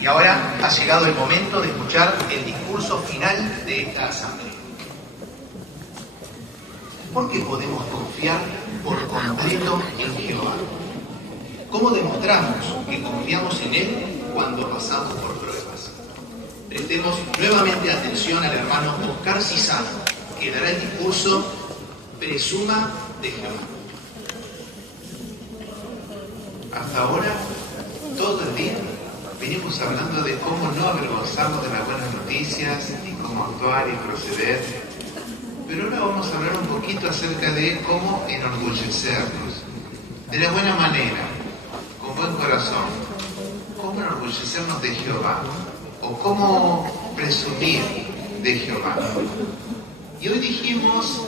Y ahora ha llegado el momento de escuchar el discurso final de esta asamblea. ¿Por qué podemos confiar por completo en Jehová? ¿Cómo demostramos que confiamos en Él cuando pasamos por pruebas? Prestemos nuevamente atención al hermano Oscar Cisano, que dará el discurso Presuma de Jehová. Hasta ahora, todo el día, venimos hablando de cómo no avergonzarnos de las buenas noticias y cómo actuar y proceder. Pero ahora vamos a hablar un poquito acerca de cómo enorgullecernos de la buena manera, con buen corazón. Cómo enorgullecernos de Jehová o cómo presumir de Jehová. Y hoy dijimos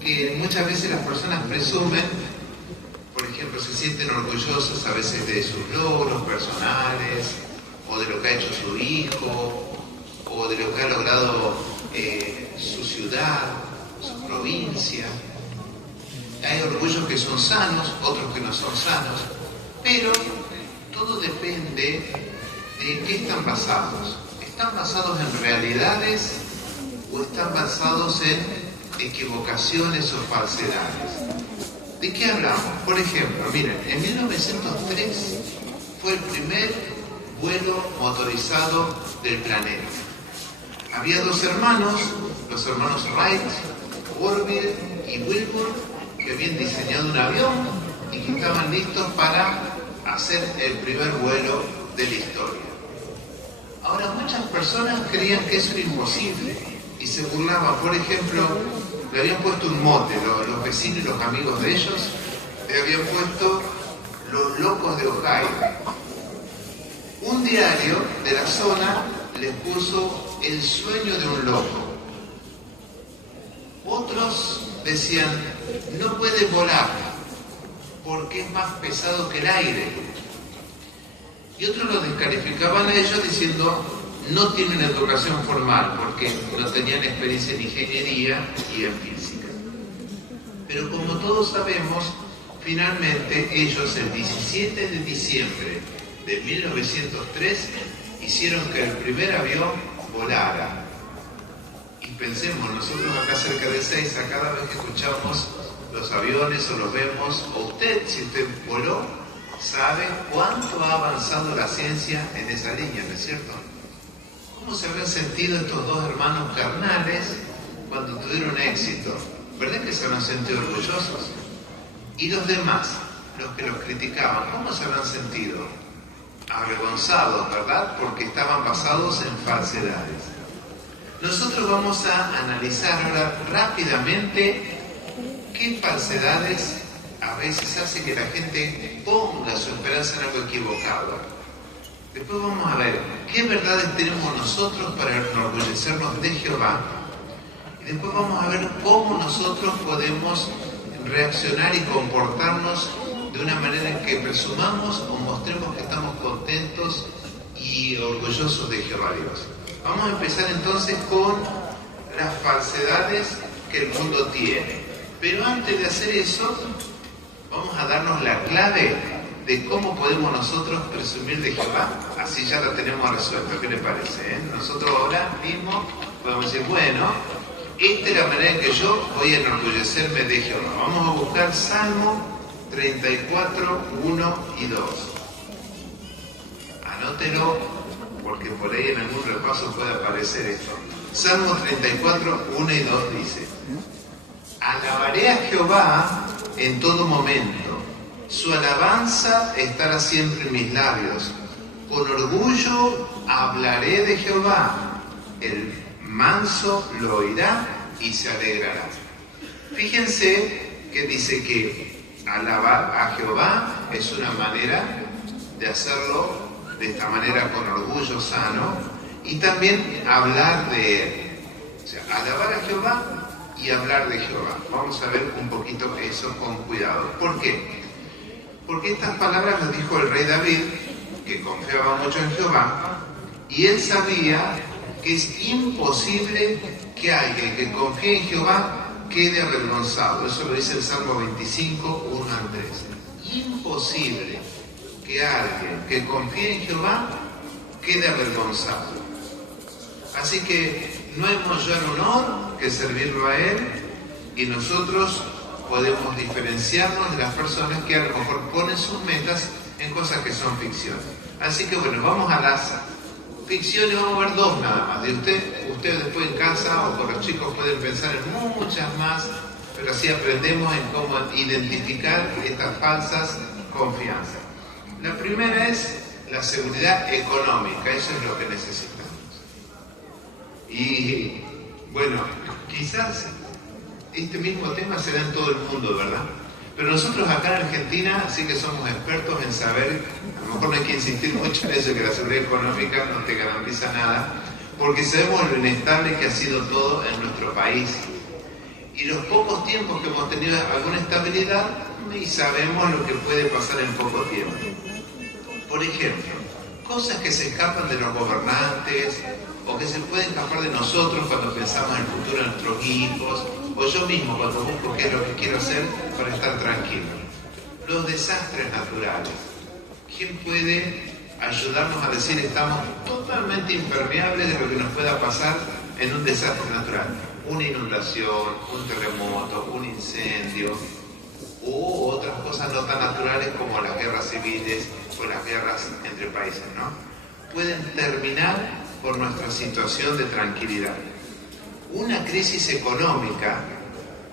que muchas veces las personas presumen, por ejemplo, se sienten orgullosos a veces de sus logros personales, o de lo que ha hecho su hijo, o de lo que ha logrado su ciudad, su provincia. Hay orgullos que son sanos, otros que no son sanos, pero todo depende de qué están basados. ¿Están basados en realidades o están basados en equivocaciones o falsedades? ¿De qué hablamos? Por ejemplo, miren, en 1903 fue el primer vuelo motorizado del planeta. Había dos hermanos, los hermanos Wright, Orville y Wilbur, que habían diseñado un avión y que estaban listos para hacer el primer vuelo de la historia. Ahora, muchas personas creían que eso era imposible y se burlaban. Por ejemplo, le habían puesto un mote, los vecinos y los amigos de ellos le habían puesto los locos de Ohio. Un diario de la zona les puso el sueño de un loco. Otros decían, no puede volar porque es más pesado que el aire. Y otros los descalificaban a ellos diciendo, no tienen educación formal porque no tenían experiencia en ingeniería y en física. Pero como todos sabemos, finalmente ellos el 17 de diciembre de 1903 hicieron que el primer avión volara. Y pensemos, nosotros acá cerca de Ezeiza, cada vez que escuchamos los aviones o los vemos, o usted, si usted voló, sabe cuánto ha avanzado la ciencia en esa línea, ¿no es cierto? ¿Cómo se habrán sentido estos dos hermanos carnales cuando tuvieron éxito? ¿Verdad que se habrán sentido orgullosos? Y los demás, los que los criticaban, ¿cómo se habrán sentido? Avergonzados, ¿verdad? Porque estaban basados en falsedades. Nosotros vamos a analizar ahora rápidamente qué falsedades a veces hace que la gente ponga su esperanza en algo equivocado. Después vamos a ver qué verdades tenemos nosotros para enorgullecernos de Jehová. Y después vamos a ver cómo nosotros podemos reaccionar y comportarnos de una manera en que presumamos o mostremos que estamos contentos y orgullosos de Jehová Dios. Vamos a empezar entonces con las falsedades que el mundo tiene. Pero antes de hacer eso, vamos a darnos la clave de cómo podemos nosotros presumir de Jehová. Así ya la tenemos resuelta. ¿Qué le parece? Nosotros ahora mismo podemos decir, bueno, esta es la manera en que yo voy a enorgullecerme de Jehová. Vamos a buscar Salmo 34, 1 y 2. Anótelo, porque por ahí en algún repaso puede aparecer esto. Salmo 34, 1 y 2 dice: alabaré a Jehová en todo momento, su alabanza estará siempre en mis labios. Con orgullo hablaré de Jehová, el manso lo oirá y se alegrará. Fíjense que dice que alabar a Jehová es una manera de hacerlo de esta manera con orgullo sano, y también hablar de Él. O sea, alabar a Jehová y hablar de Jehová. Vamos a ver un poquito eso con cuidado. ¿Por qué? Porque estas palabras las dijo el rey David, que confiaba mucho en Jehová, y él sabía que es imposible que alguien que confíe en Jehová quede avergonzado. Eso lo dice el Salmo 25, 1 al 3. Imposible que alguien que confíe en Jehová quede avergonzado. Así que no hay mayor honor que servirlo a Él, y nosotros podemos diferenciarnos de las personas que a lo mejor ponen sus metas en cosas que son ficciones. Así que bueno, vamos a las ficciones, vamos a ver dos nada más. De ustedes después en casa o con los chicos pueden pensar en muchas más, pero así aprendemos en cómo identificar estas falsas confianzas. La primera es la seguridad económica, eso es lo que necesitamos. Y bueno, quizás este mismo tema se da en todo el mundo, ¿verdad? Pero nosotros acá en Argentina sí que somos expertos en saber, a lo mejor no hay que insistir mucho en eso, que la seguridad económica no te garantiza nada, porque sabemos lo inestable que ha sido todo en nuestro país. Y los pocos tiempos que hemos tenido alguna estabilidad, y sabemos lo que puede pasar en poco tiempo. Por ejemplo, cosas que se escapan de los gobernantes, o que se pueden escapar de nosotros cuando pensamos en el futuro de nuestros hijos, o yo mismo cuando busco qué es lo que quiero hacer para estar tranquilo. Los desastres naturales. ¿Quién puede ayudarnos a decir estamos totalmente impermeables de lo que nos pueda pasar en un desastre natural? Una inundación, un terremoto, un incendio, u otras cosas no tan naturales como las guerras civiles o las guerras entre países, ¿no? Pueden terminar por nuestra situación de tranquilidad. Una crisis económica,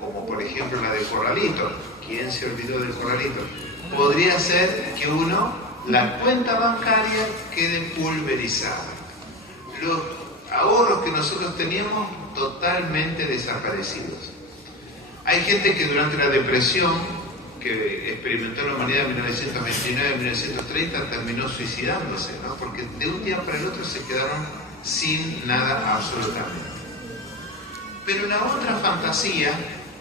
como por ejemplo la del corralito, ¿quién se olvidó del corralito? Podría ser que la cuenta bancaria quede pulverizada. Los ahorros que nosotros teníamos totalmente desaparecidos. Hay gente que durante la depresión que experimentó la humanidad en 1929 y 1930 terminó suicidándose, ¿no? Porque de un día para el otro se quedaron sin nada absolutamente. Pero la otra fantasía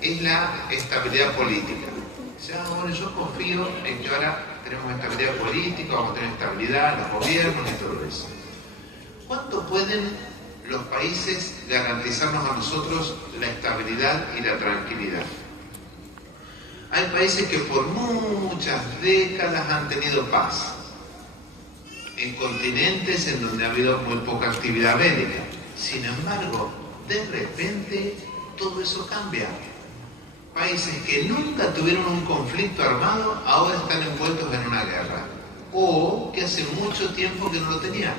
es la estabilidad política. Bueno, yo confío en que ahora tenemos estabilidad política, vamos a tener estabilidad, los gobiernos y todo eso. ¿Cuánto pueden los países garantizarnos a nosotros la estabilidad y la tranquilidad? Hay países que por muchas décadas han tenido paz, en continentes en donde ha habido muy poca actividad bélica. Sin embargo, de repente todo eso cambia. Países que nunca tuvieron un conflicto armado ahora están envueltos en una guerra, o que hace mucho tiempo que no lo tenían.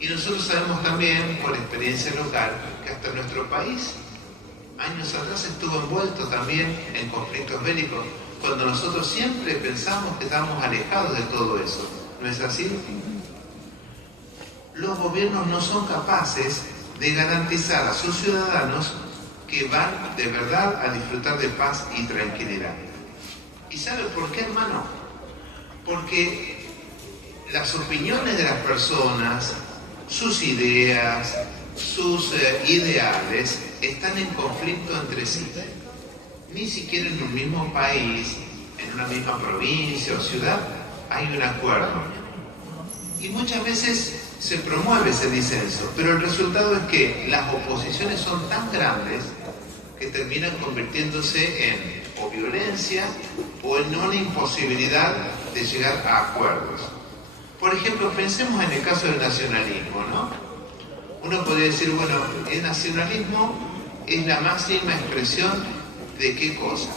Y nosotros sabemos también, por experiencia local, que hasta nuestro país años atrás estuvo envuelto también en conflictos bélicos, cuando nosotros siempre pensamos que estábamos alejados de todo eso. ¿No es así? Los gobiernos no son capaces de garantizar a sus ciudadanos que van de verdad a disfrutar de paz y tranquilidad. ¿Y sabe por qué, hermano? Porque las opiniones de las personas, sus ideas, sus ideales están en conflicto entre sí. Ni siquiera en un mismo país, en una misma provincia o ciudad, hay un acuerdo. Y muchas veces se promueve ese disenso, pero el resultado es que las oposiciones son tan grandes que terminan convirtiéndose en o violencia o en una imposibilidad de llegar a acuerdos. Por ejemplo, pensemos en el caso del nacionalismo, ¿no? Uno podría decir, bueno, el nacionalismo es la máxima expresión de qué cosa.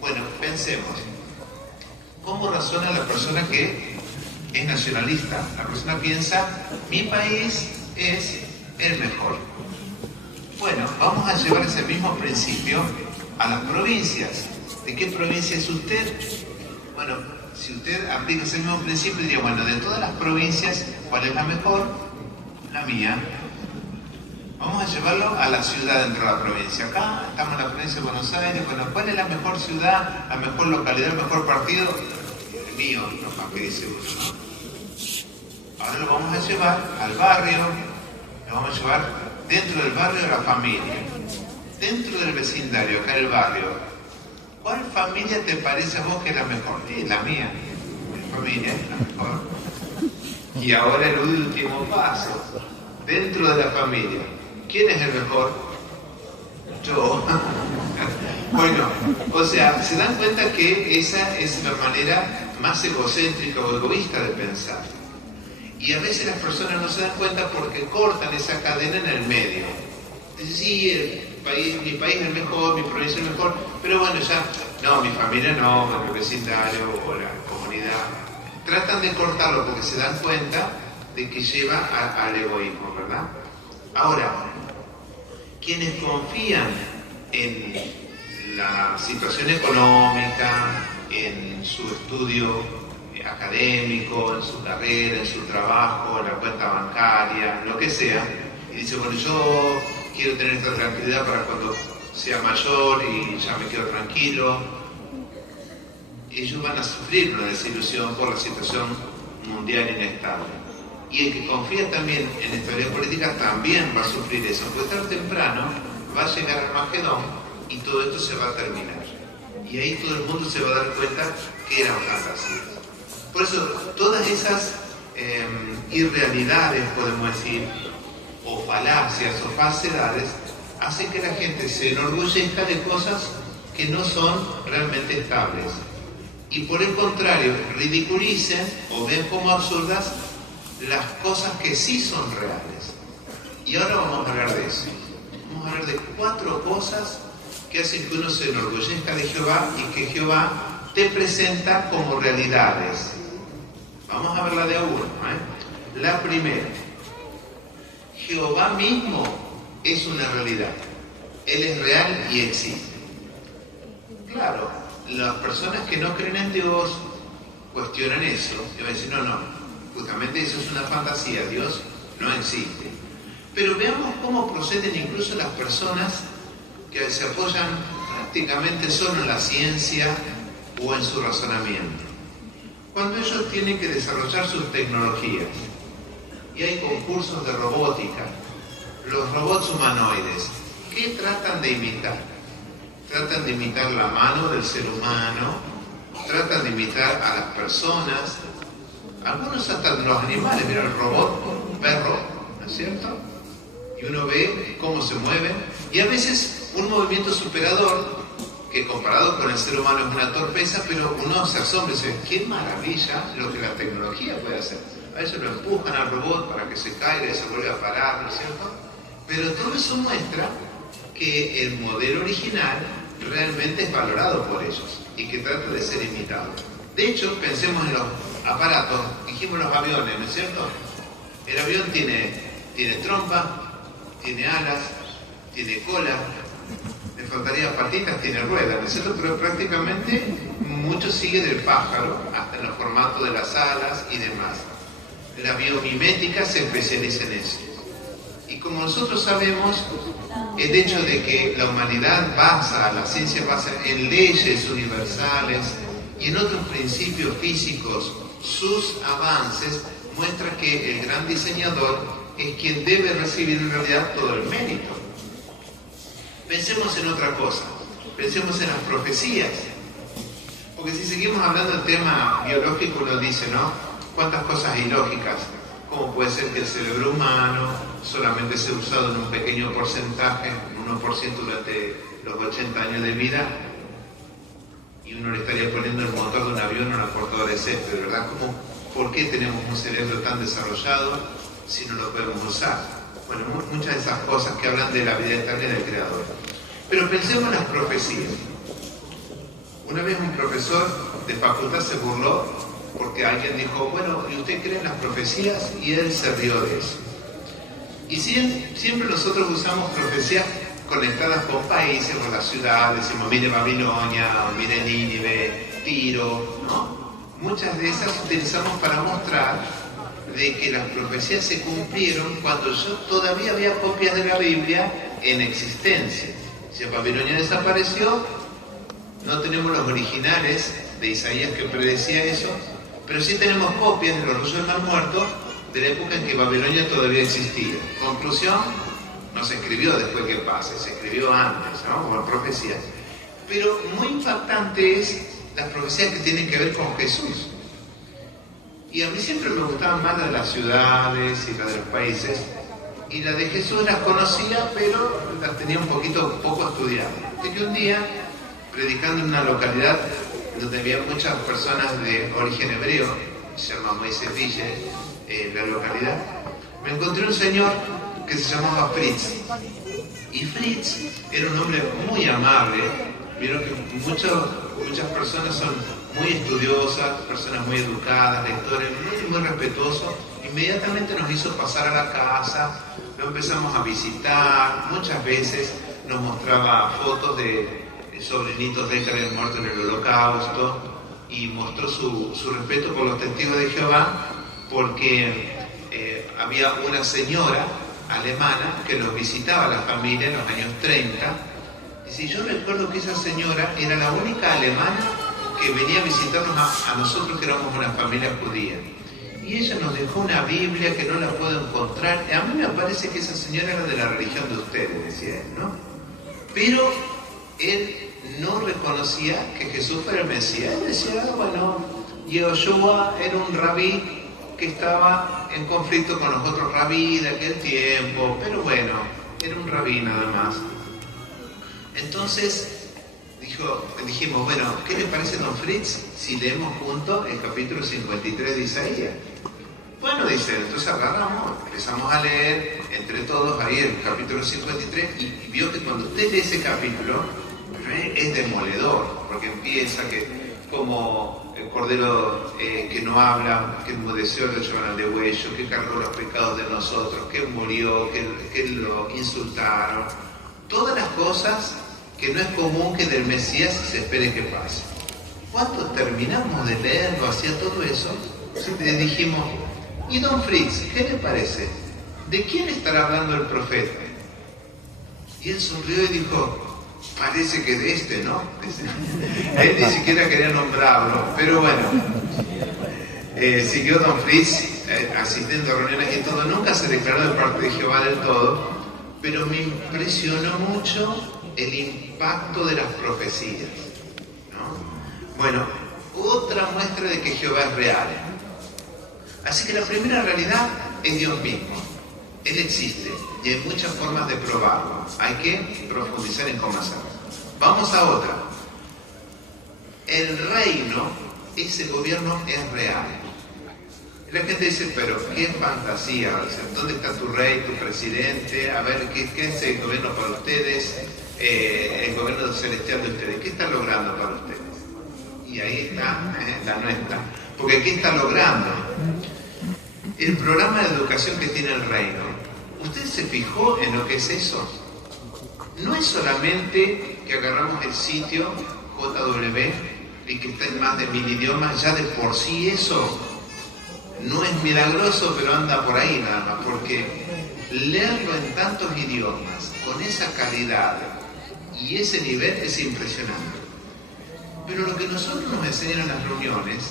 Bueno, pensemos. ¿Cómo razona la persona que es nacionalista? La persona piensa, mi país es el mejor. Bueno, vamos a llevar ese mismo principio a las provincias. ¿De qué provincia es usted? Bueno, si usted aplica ese mismo principio, diría, bueno, de todas las provincias, ¿cuál es la mejor? La mía. Vamos a llevarlo a la ciudad dentro de la provincia. Acá estamos en la provincia de Buenos Aires. Bueno, ¿cuál es la mejor ciudad, la mejor localidad, el mejor partido? El mío, nomás que dice uno, ¿no? Ahora lo vamos a llevar al barrio, lo vamos a llevar dentro del barrio de la familia, dentro del vecindario, acá en el barrio. ¿Cuál familia te parece a vos que es la mejor? Sí, la mía. Mi familia es la mejor. Y ahora el último paso, dentro de la familia. ¿Quién es el mejor? Yo. Bueno, o sea, se dan cuenta que esa es la manera más egocéntrica o egoísta de pensar. Y a veces las personas no se dan cuenta porque cortan esa cadena en el medio. Dicen, sí, mi país es mejor, mi provincia es mejor, pero bueno, ya, no, mi familia no, el vecindario o la comunidad. Tratan de cortarlo porque se dan cuenta de que lleva al egoísmo, ¿verdad? Ahora, quienes confían en la situación económica, en su estudio académico, en su carrera, en su trabajo, en la cuenta bancaria, en lo que sea, y dice, bueno, yo quiero tener esta tranquilidad para cuando sea mayor y ya me quedo tranquilo. Ellos van a sufrir una desilusión por la situación mundial inestable. Y el que confía también en estabilidad política también va a sufrir eso, porque tarde o temprano va a llegar al Magedón y todo esto se va a terminar. Y ahí todo el mundo se va a dar cuenta que eran fantasías. Por eso, todas esas irrealidades, podemos decir, o falacias o falsedades, hacen que la gente se enorgullezca de cosas que no son realmente estables. Y por el contrario, ridiculicen o ven como absurdas las cosas que sí son reales. Y ahora vamos a hablar de eso. Vamos a hablar de 4 cosas que hacen que uno se enorgullezca de Jehová y que Jehová te presenta como realidades. Vamos a verla de a uno. La primera, Jehová mismo es una realidad. Él es real y existe. Claro, las personas que no creen en Dios cuestionan eso y van a decir, no, justamente eso es una fantasía, Dios no existe. Pero veamos cómo proceden incluso las personas que se apoyan prácticamente solo en la ciencia o en su razonamiento. Cuando ellos tienen que desarrollar sus tecnologías y hay concursos de robótica, los robots humanoides, ¿qué tratan de imitar? Tratan de imitar la mano del ser humano, tratan de imitar a las personas, algunos hasta los animales. Mira, el robot, un perro, ¿no es cierto? Y uno ve cómo se mueven, y a veces un movimiento superador, que comparado con el ser humano es una torpeza, pero uno se asombra y dice, qué maravilla lo que la tecnología puede hacer. A veces lo empujan al robot para que se caiga y se vuelve a parar, ¿no es cierto? Pero todo eso muestra que el modelo original realmente es valorado por ellos y que trata de ser imitado. De hecho, pensemos en los aparatos, dijimos los aviones, ¿no es cierto? El avión tiene trompa, tiene alas, tiene cola, le faltarían patitas, tiene ruedas, ¿no es cierto? Pero prácticamente mucho sigue del pájaro, hasta en los formatos de las alas y demás. La biomimética se especializa en eso. Y como nosotros sabemos, el hecho de que la humanidad la ciencia basa en leyes universales y en otros principios físicos, sus avances muestra que el gran diseñador es quien debe recibir en realidad todo el mérito. Pensemos en otra cosa, pensemos en las profecías. Porque si seguimos hablando del tema biológico, uno dice, ¿no? ¿Cuántas cosas ilógicas? ¿Cómo puede ser que el cerebro humano solamente sea usado en un pequeño porcentaje, 1% durante los 80 años de vida? Y uno le estaría poniendo el motor de un avión o una cortadora de césped, ¿verdad? ¿Por qué tenemos un cerebro tan desarrollado si no lo podemos usar? Bueno, muchas de esas cosas que hablan de la vida eterna y del Creador. Pero pensemos en las profecías. Una vez un profesor de facultad se burló porque alguien dijo, bueno, ¿y usted cree en las profecías? Y él se rió de eso. Y siempre nosotros usamos profecías conectadas con países, con las ciudades, decimos, mire Babilonia, mire Nínive, Tiro, ¿no? Muchas de esas utilizamos para mostrar de que las profecías se cumplieron cuando todavía había copias de la Biblia en existencia. Si Babilonia desapareció, no tenemos los originales de Isaías que predecía eso, pero sí tenemos copias de los rollos del Mar Muerto de la época en que Babilonia todavía existía. Conclusión, no se escribió después que pase, se escribió antes, ¿no? Como profecías. Pero muy impactante es las profecías que tienen que ver con Jesús. Y a mí siempre me gustaban más las de las ciudades y las de los países. Y las de Jesús las conocía, pero las tenía un poco estudiadas. Así que un día, predicando en una localidad donde había muchas personas de origen hebreo, se llama Moisés Ville, la localidad, me encontré un señor que se llamaba Fritz. Y Fritz era un hombre muy amable. Vieron que muchas personas son muy estudiosas, personas muy educadas, lectores, muy respetuosos. Inmediatamente nos hizo pasar a la casa, lo empezamos a visitar, muchas veces nos mostraba fotos de sobrinitos de él que habían muerto en el Holocausto, y mostró su respeto por los testigos de Jehová, porque había una señora alemana que los visitaba a la familia en los años 30. Y si yo recuerdo que esa señora era la única alemana que venía a visitarnos a nosotros, que éramos una familia judía. Y ella nos dejó una Biblia que no la puedo encontrar. A mí me parece que esa señora era de la religión de ustedes, decía él, ¿no? Pero él no reconocía que Jesús fuera el Mesías. Él decía, bueno, Yehoshua era un rabí que estaba en conflicto con los otros rabí de aquel tiempo, pero bueno, era un rabí nada más. Entonces dijimos, bueno, ¿qué le parece, don Fritz, si leemos juntos el capítulo 53 de Isaías? Bueno, dice, entonces agarramos, empezamos a leer entre todos ahí el capítulo 53, y vio que cuando usted lee ese capítulo es demoledor, porque empieza que como el cordero que no habla, que enmudeció, lo llevan al degüello, que cargó los pecados de nosotros, que murió, que lo insultaron, todas las cosas que no es común que del Mesías se espere que pase. Cuando terminamos de leerlo, hacía todo eso, le dijimos, ¿y don Fritz, qué le parece? ¿De quién estará hablando el profeta? Y él sonrió y dijo, parece que de este, ¿no? Él ni siquiera quería nombrarlo, pero bueno, siguió don Fritz asistiendo a reuniones y todo. Nunca se declaró de parte de Jehová del todo, pero me impresionó mucho el impacto de las profecías, ¿no? Bueno, otra muestra de que Jehová es real. Así que la primera realidad es Dios mismo. Él existe y hay muchas formas de probarlo. Hay que profundizar en cómo hacerlo. Vamos a otra. El reino, ese gobierno es real. La gente dice, pero qué fantasía, o sea, ¿dónde está tu rey, tu presidente? A ver, ¿qué es el gobierno para ustedes? El gobierno celestial de ustedes, ¿qué está logrando para ustedes? Y ahí está la nuestra. Porque ¿qué está logrando? El programa de educación que tiene el reino. ¿Usted se fijó en lo que es eso? No es solamente que agarramos el sitio JW y que está en más de 1000 idiomas, ya de por sí eso no es milagroso, pero anda por ahí nada más, porque leerlo en tantos idiomas, con esa calidad y ese nivel es impresionante. Pero lo que nosotros nos enseñan en las reuniones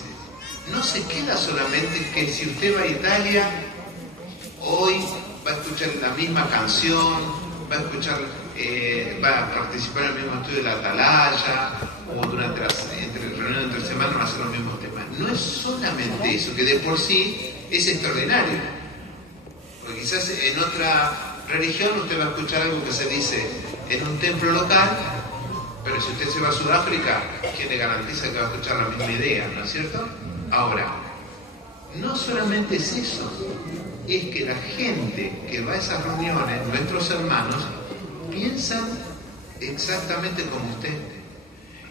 no se queda solamente en que si usted va a Italia, hoy va a escuchar la misma canción, va a escuchar, va a participar en el mismo estudio de la atalaya, o durante entre reuniones entre semanas van a hacer los mismos temas. No es solamente eso, que de por sí es extraordinario. Porque quizás en otra religión usted va a escuchar algo que se dice en un templo local, pero si usted se va a Sudáfrica, ¿quién le garantiza que va a escuchar la misma idea? ¿No es cierto? Ahora, no solamente es eso, es que la gente que va a esas reuniones, nuestros hermanos, piensan exactamente como usted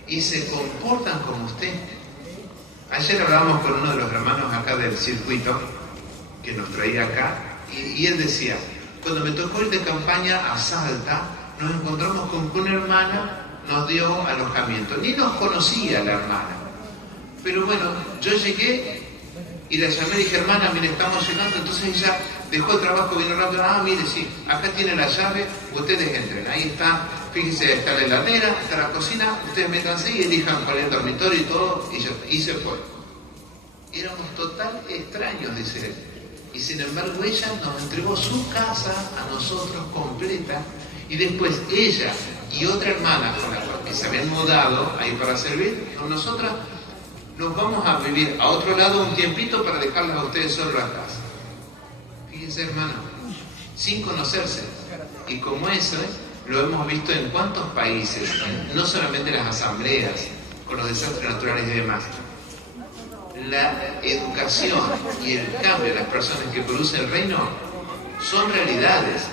y se comportan como usted. Ayer hablábamos con uno de los hermanos acá del circuito que nos traía acá y él decía, cuando me tocó ir de campaña a Salta, nos encontramos con que una hermana nos dio alojamiento. Ni nos conocía la hermana. Pero bueno, yo llegué y la llamé y dije, hermana, mire, estamos llegando. Entonces ella dejó el trabajo, vino rápido. Ah, mire, sí, acá tiene la llave, ustedes entren. Ahí está, fíjense, está la heladera, está la cocina, ustedes métanse y elijan cuál es el dormitorio y todo, y se fue. Éramos total extraños, dice él. Y sin embargo ella nos entregó su casa a nosotros completa, y después ella y otra hermana con la cual que se habían mudado ahí para servir, con nosotras nos vamos a vivir a otro lado un tiempito para dejarlas a ustedes solo la casa. Fíjense, hermano, sin conocerse. Y como eso lo hemos visto en cuántos países, no solamente las asambleas, con los desastres naturales y demás. la educación y el cambio de las personas que produce el reino son realidades.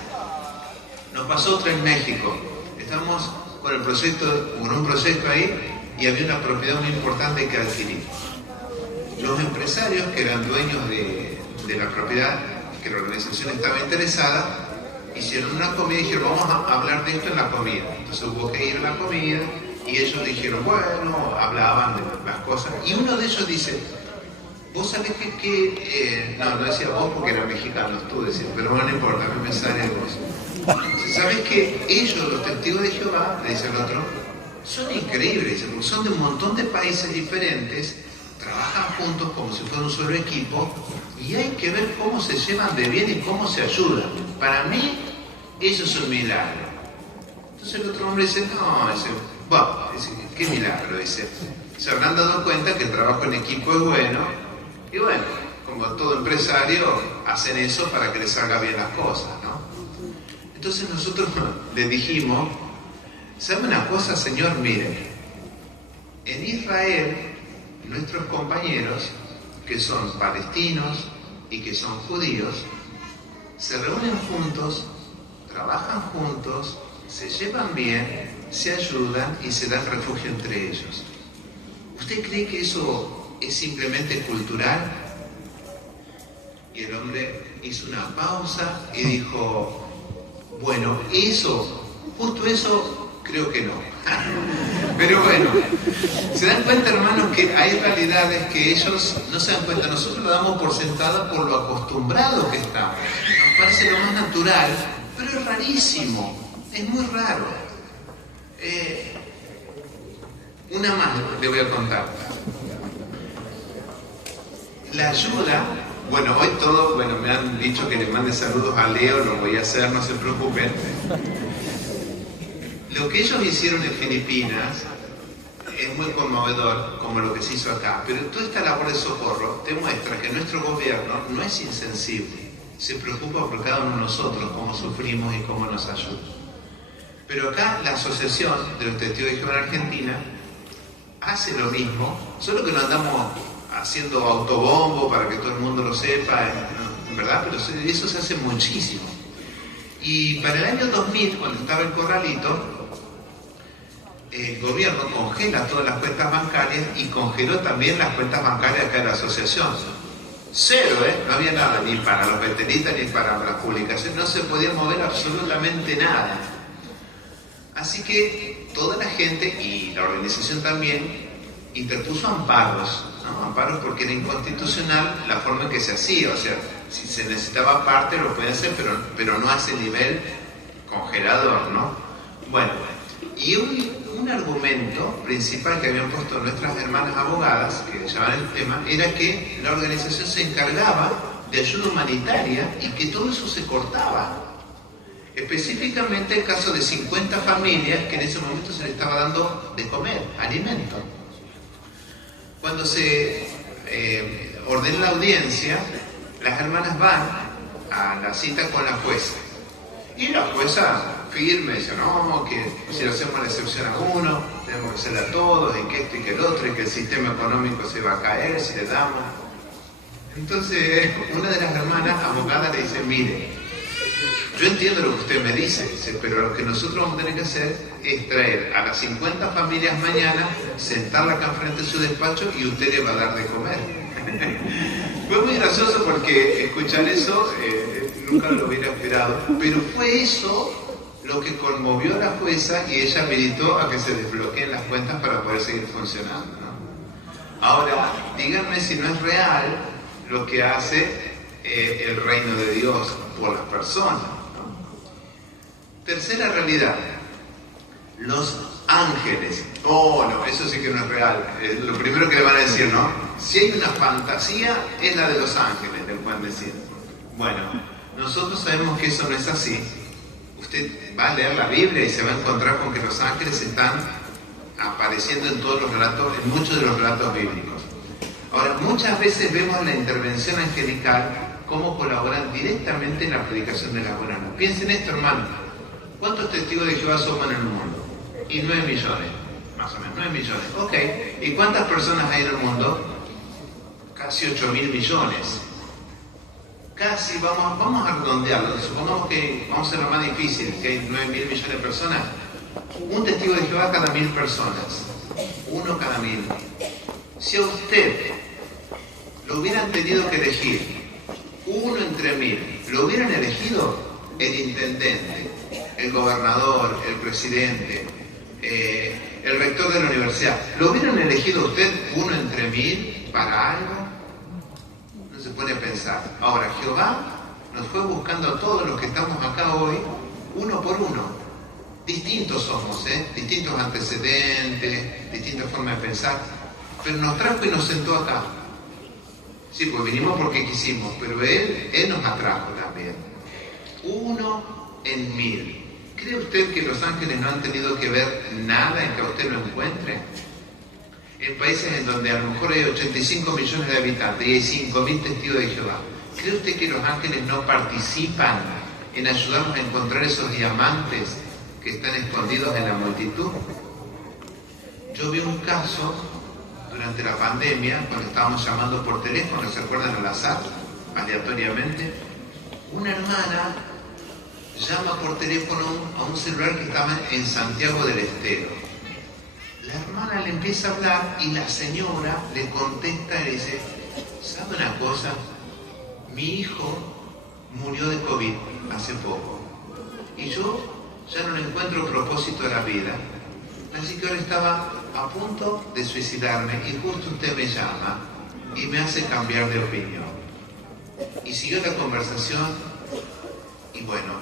Nos pasó otra en México. Estamos con un proyecto ahí y había una propiedad muy importante que adquirir. Los empresarios que eran dueños de la propiedad, que la organización estaba interesada, hicieron una comida y dijeron, vamos a hablar de esto en la comida. Entonces hubo que ir a la comida y ellos dijeron, bueno, hablaban de las cosas. Y uno de ellos dice, vos sabés que no decía vos porque eran mexicanos, tú decías, pero bueno, no importa, a mí me sale vos. ¿Sabés que ellos, los testigos de Jehová, le dice el otro, son increíbles, porque son de un montón de países diferentes, trabajan juntos como si fuera un solo equipo, y hay que ver cómo se llevan de bien y cómo se ayudan. Para mí, eso es un milagro. Entonces el otro hombre dice, no, qué milagro, dice. Se habrán dado cuenta que el trabajo en equipo es bueno, y bueno, como todo empresario, hacen eso para que les salga bien las cosas, ¿no? Entonces nosotros le dijimos, ¿sabe una cosa, Señor? Miren, en Israel, nuestros compañeros, que son palestinos y que son judíos, se reúnen juntos, trabajan juntos, se llevan bien, se ayudan y se dan refugio entre ellos. ¿Usted cree que eso es simplemente cultural? Y el hombre hizo una pausa y dijo, bueno, justo eso, creo que no. Pero bueno, se dan cuenta, hermanos, que hay realidades que ellos no se dan cuenta. Nosotros lo damos por sentado por lo acostumbrados que estamos. Nos parece lo más natural, pero es rarísimo, es muy raro. Una más le voy a contar. La ayuda, bueno, hoy todo, me han dicho que le mande saludos a Leo, lo voy a hacer, no se preocupen. Lo que ellos hicieron en Filipinas es muy conmovedor, como lo que se hizo acá, pero toda esta labor de socorro te muestra que nuestro gobierno no es insensible, se preocupa por cada uno de nosotros, cómo sufrimos y cómo nos ayuda. Pero acá la Asociación de los Testigos de Jehová en Argentina hace lo mismo, solo que no andamos haciendo autobombo para que todo el mundo lo sepa, en verdad, pero eso se hace muchísimo. Y para el año 2000, cuando estaba el corralito, el gobierno congela todas las cuentas bancarias y congeló también las cuentas bancarias acá de la asociación. Cero, no había nada, ni para los veterinistas ni para las publicaciones, no se podía mover absolutamente nada. Así que toda la gente y la organización también interpuso amparos, ¿no? Amparos porque era inconstitucional la forma en que se hacía, o sea, si se necesitaba parte lo podía hacer, pero no a ese nivel congelador, ¿no? Bueno, y un argumento principal que habían puesto nuestras hermanas abogadas, que llevaban el tema, era que la organización se encargaba de ayuda humanitaria y que todo eso se cortaba. Específicamente el caso de 50 familias que en ese momento se les estaba dando de comer, alimento. Cuando se ordena la audiencia, las hermanas van a la cita con la jueza. Y la jueza firme dice, no, que si le hacemos la excepción a uno, tenemos que hacerle a todos, y que esto y que el otro, y que el sistema económico se va a caer si le damos. Entonces, una de las hermanas abogadas le dice, mire, yo entiendo lo que usted me dice, pero lo que nosotros vamos a tener que hacer es traer a las 50 familias mañana, sentarla acá enfrente de su despacho y usted le va a dar de comer. Fue muy gracioso porque escuchar eso nunca lo hubiera esperado, pero fue eso lo que conmovió a la jueza y ella meditó a que se desbloqueen las cuentas para poder seguir funcionando, ¿no? Ahora, díganme si no es real lo que hace el reino de Dios por las personas, ¿no? Tercera realidad, los ángeles. Oh, no, eso sí que no es real. Lo primero que le van a decir, ¿no? Si hay una fantasía, es la de los ángeles, le pueden decir. Bueno, nosotros sabemos que eso no es así. Usted va a leer la Biblia y se va a encontrar con que los ángeles están apareciendo en todos los relatos, en muchos de los relatos bíblicos. Ahora, muchas veces vemos la intervención angelical cómo colaboran directamente en la predicación de la buena nueva. Piensen esto, hermano. ¿Cuántos testigos de Jehová somos en el mundo? Y 9 millones, más o menos, 9 millones. Ok, ¿y cuántas personas hay en el mundo? casi 8.000 millones. Casi, vamos a redondearlo, supongamos que vamos a hacer lo más difícil, que hay 9.000 millones de personas. Un testigo de Jehová cada 1.000 personas. Uno cada 1.000. Si a usted lo hubieran tenido que elegir, uno entre 1.000, lo hubieran elegido el intendente, el gobernador, el presidente, el rector de la universidad, ¿lo hubieran elegido usted uno entre 1.000 para algo? No se pone a pensar. Ahora, Jehová nos fue buscando a todos los que estamos acá hoy, uno por uno. Distintos somos, distintos antecedentes, distintas formas de pensar, pero nos trajo y nos sentó acá. Sí, pues vinimos porque quisimos, pero Él nos atrajo también. Uno en 1.000. ¿Cree usted que los ángeles no han tenido que ver nada en que a usted lo encuentre? En países en donde a lo mejor hay 85 millones de habitantes y hay 5.000 testigos de Jehová, ¿cree usted que los ángeles no participan en ayudarnos a encontrar esos diamantes que están escondidos en la multitud? Yo vi un caso durante la pandemia, cuando estábamos llamando por teléfono, ¿se acuerdan? Al azar, aleatoriamente. Una hermana llama por teléfono a un celular que estaba en Santiago del Estero. La hermana le empieza a hablar y la señora le contesta y le dice: ¿sabe una cosa? Mi hijo murió de COVID hace poco y yo ya no le encuentro propósito a la vida, así que ahora estaba a punto de suicidarme y justo usted me llama y me hace cambiar de opinión. Y siguió la conversación y bueno,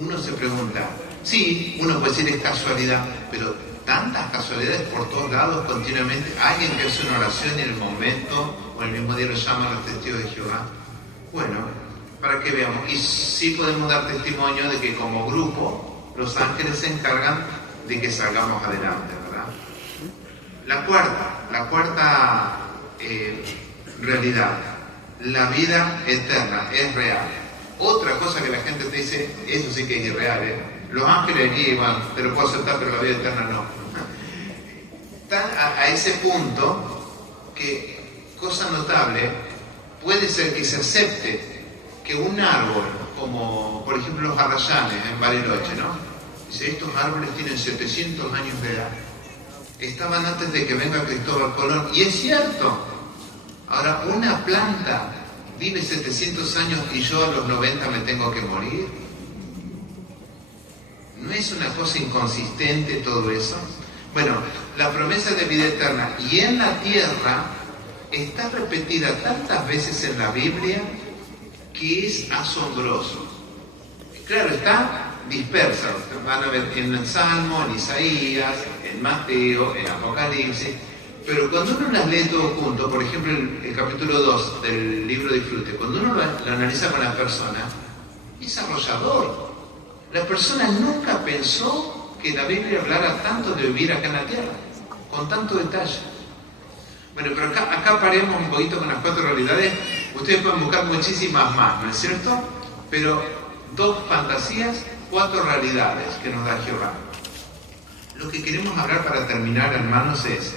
uno se pregunta, sí, uno puede decir es casualidad, pero tantas casualidades por todos lados continuamente, alguien que hace una oración y en el momento o el mismo día lo llaman los testigos de Jehová. Bueno, para que veamos, y sí podemos dar testimonio de que como grupo los ángeles se encargan de que salgamos adelante, ¿verdad? La cuarta realidad, la vida eterna es real. Otra cosa que la gente te dice, eso sí que es irreal, los ángeles aquí, bueno, te lo puedo aceptar, pero la vida eterna no. Están a ese punto que, cosa notable, puede ser que se acepte que un árbol, como por ejemplo los arrayanes en Bariloche, ¿no? Dice, estos árboles tienen 700 años de edad. Estaban antes de que venga Cristóbal Colón. Y es cierto. Ahora, una planta vive 700 años y yo a los 90 me tengo que morir. ¿No es una cosa inconsistente todo eso? Bueno, la promesa de vida eterna y en la tierra está repetida tantas veces en la Biblia que es asombroso. Claro, está dispersa. Van a ver en el Salmo, en Isaías, en Mateo, en Apocalipsis. Pero cuando uno las lee todo junto, por ejemplo el capítulo 2 del libro Disfrute, cuando uno lo analiza con la persona, es arrollador. La persona nunca pensó que la Biblia hablara tanto de vivir acá en la tierra, con tanto detalle. Bueno, pero acá paremos un poquito con las 4 realidades. Ustedes pueden buscar muchísimas más, ¿no es cierto? Pero 2 fantasías, 4 realidades que nos da Jehová. Lo que queremos hablar para terminar, hermanos, es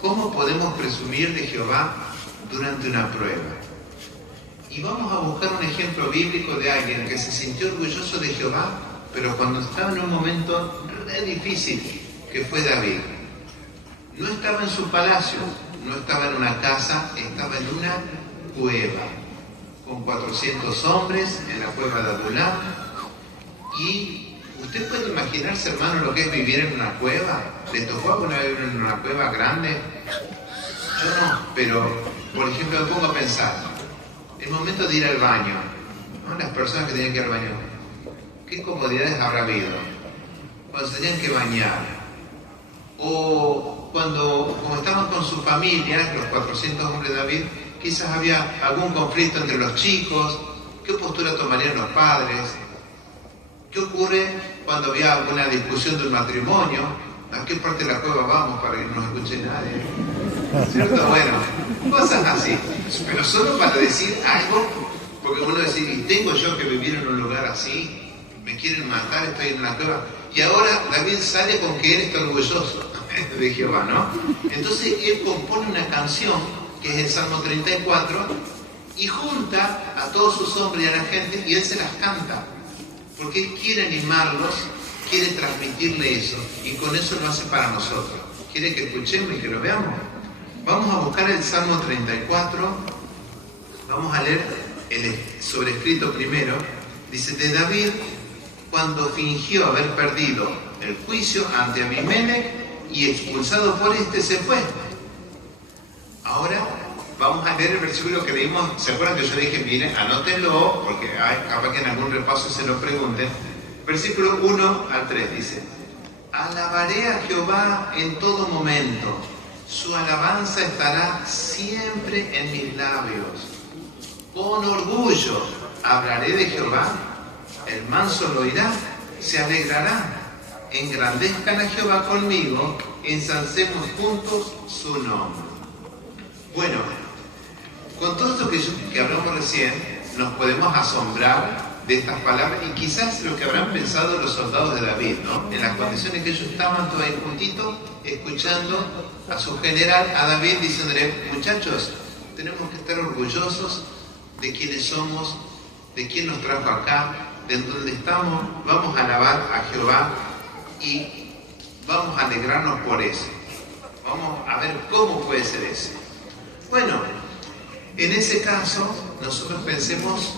¿cómo podemos presumir de Jehová durante una prueba? Y vamos a buscar un ejemplo bíblico de alguien que se sintió orgulloso de Jehová, pero cuando estaba en un momento re difícil, que fue David. No estaba en su palacio, no estaba en una casa, estaba en una cueva, con 400 hombres en la cueva de Adulam. Y usted puede imaginarse, hermano, lo que es vivir en una cueva. ¿Le tocó alguna vez vivir en una cueva grande? Yo no, pero, por ejemplo, me pongo a pensar, el momento de ir al baño, ¿no? Las personas que tenían que ir al baño, ¿qué comodidades habrá habido? Cuando se tenían que bañar. O cuando, como estaban con su familia, los 400 hombres de David, quizás había algún conflicto entre los chicos. ¿Qué postura tomarían los padres? ¿Qué ocurre cuando había alguna discusión del matrimonio? ¿A qué parte de la cueva vamos para que no nos escuche nadie? ¿Cierto? Bueno, cosas así. Pero solo para decir algo, porque uno dice, ¿y tengo yo que vivir en un lugar así? ¿Me quieren matar? Estoy en una cueva. Y ahora David sale con que él está orgulloso de Jehová, ¿no? Entonces él compone una canción que es el Salmo 34, y junta a todos sus hombres y a la gente y él se las canta, porque él quiere animarlos, quiere transmitirle eso, y con eso lo hace para nosotros. ¿Quiere que escuchemos y que lo veamos? Vamos a buscar el Salmo 34, vamos a leer el sobrescrito primero. Dice, de David, cuando fingió haber perdido el juicio ante Abimelech y expulsado por este, se fue. Ahora vamos a leer el versículo que leímos. ¿Se acuerdan que yo dije, miren, anótenlo, porque capaz que en algún repaso se lo pregunten? Versículo 1 al 3 dice, alabaré a Jehová en todo momento, su alabanza estará siempre en mis labios. Con orgullo hablaré de Jehová, el manso lo oirá, se alegrará. Engrandezcan a Jehová conmigo, ensalcemos juntos su nombre. Bueno, con todo esto que hablamos recién, nos podemos asombrar de estas palabras y quizás lo que habrán pensado los soldados de David, ¿no? En las condiciones que ellos estaban todos ahí juntitos, escuchando a su general, a David, diciéndole, muchachos, tenemos que estar orgullosos de quiénes somos, de quién nos trajo acá, de dónde estamos, vamos a alabar a Jehová y vamos a alegrarnos por eso. Vamos a ver cómo puede ser eso. Bueno, en ese caso, nosotros pensemos,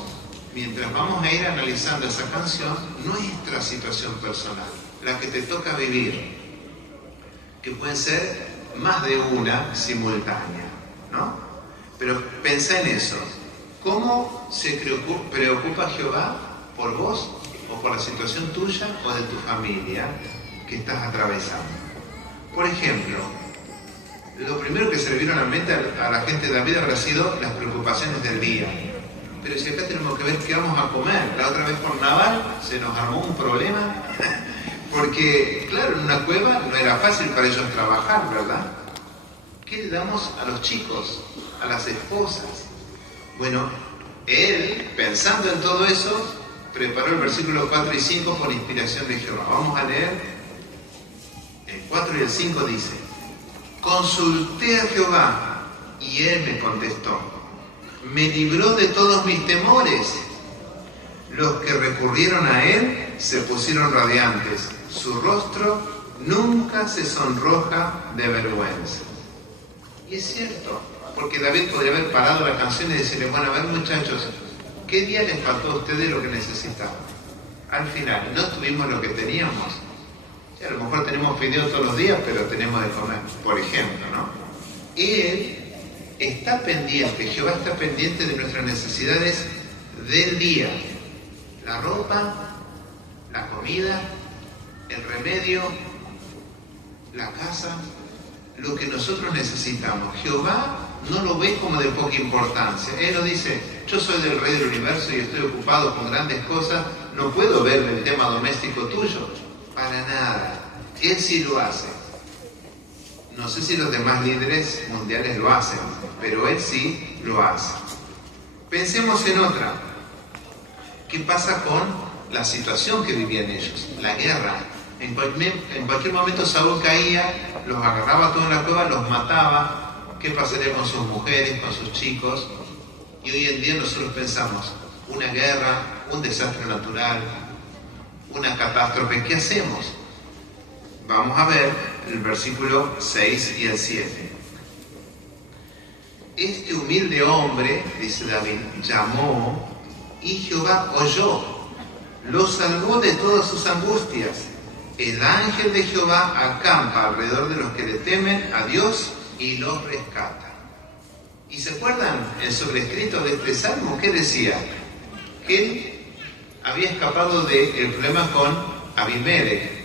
mientras vamos a ir analizando esa canción, nuestra situación personal, la que te toca vivir, que puede ser más de una simultánea, ¿no? Pero pensá en eso. ¿Cómo se preocupa Jehová por vos o por la situación tuya o de tu familia que estás atravesando? Por ejemplo, lo primero que se le vino a la mente a la gente de David habrá sido las preocupaciones del día. Pero si acá tenemos que ver qué vamos a comer. La otra vez por Naval se nos armó un problema porque, claro, en una cueva no era fácil para ellos trabajar, ¿verdad? ¿Qué le damos a los chicos, a las esposas? Bueno, él, pensando en todo eso, preparó el versículo 4 y 5 por inspiración de Jehová. Vamos a leer. El 4 y el 5 dice, consulté a Jehová y él me contestó. Me libró de todos mis temores. Los que recurrieron a él se pusieron radiantes. Su rostro nunca se sonroja de vergüenza. Y es cierto, porque David podría haber parado la canción y decirle, bueno, a ver muchachos, ¿qué día les faltó a ustedes lo que necesitaban? Al final, no tuvimos lo que teníamos. Sí, a lo mejor tenemos fideo todos los días, pero tenemos de comer, por ejemplo, ¿no? Él está pendiente, Jehová está pendiente de nuestras necesidades del día. La ropa, la comida, el remedio, la casa, lo que nosotros necesitamos. Jehová no lo ve como de poca importancia. Él no dice, yo soy del Rey del Universo y estoy ocupado con grandes cosas, no puedo ver el tema doméstico tuyo. Para nada. Él sí lo hace. No sé si los demás líderes mundiales lo hacen, pero él sí lo hace. Pensemos en otra. ¿Qué pasa con la situación que vivían ellos? La guerra. En cualquier momento Saúl caía, los agarraba todos en la cueva, los mataba. ¿Qué pasaría con sus mujeres, con sus chicos? Y hoy en día nosotros pensamos, una guerra, un desastre natural, una catástrofe, ¿qué hacemos? Vamos a ver el versículo 6 y el 7. Este humilde hombre, dice David, llamó y Jehová oyó, lo salvó de todas sus angustias. El ángel de Jehová acampa alrededor de los que le temen a Dios y los rescata. ¿Y se acuerdan el sobrescrito de este salmo? ¿Qué decía? Que él había escapado del problema con Abimelech.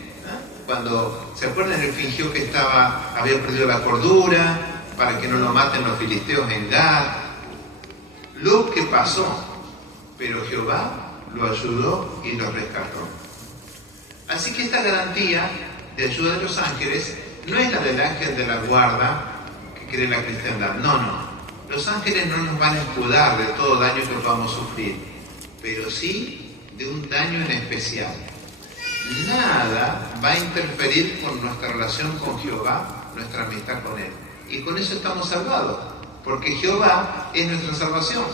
Cuando, ¿se acuerdan? Él fingió que había perdido la cordura para que no lo maten los filisteos en Gad. Lo que pasó, pero Jehová lo ayudó y lo rescató. Así que esta garantía de ayuda de los ángeles no es la del ángel de la guarda que cree la cristiandad. No. Los ángeles no nos van a escudar de todo daño que podamos sufrir, pero sí de un daño en especial. Nada va a interferir con nuestra relación con Jehová, nuestra amistad con Él. Y con eso estamos salvados. porque Jehová es nuestra salvación.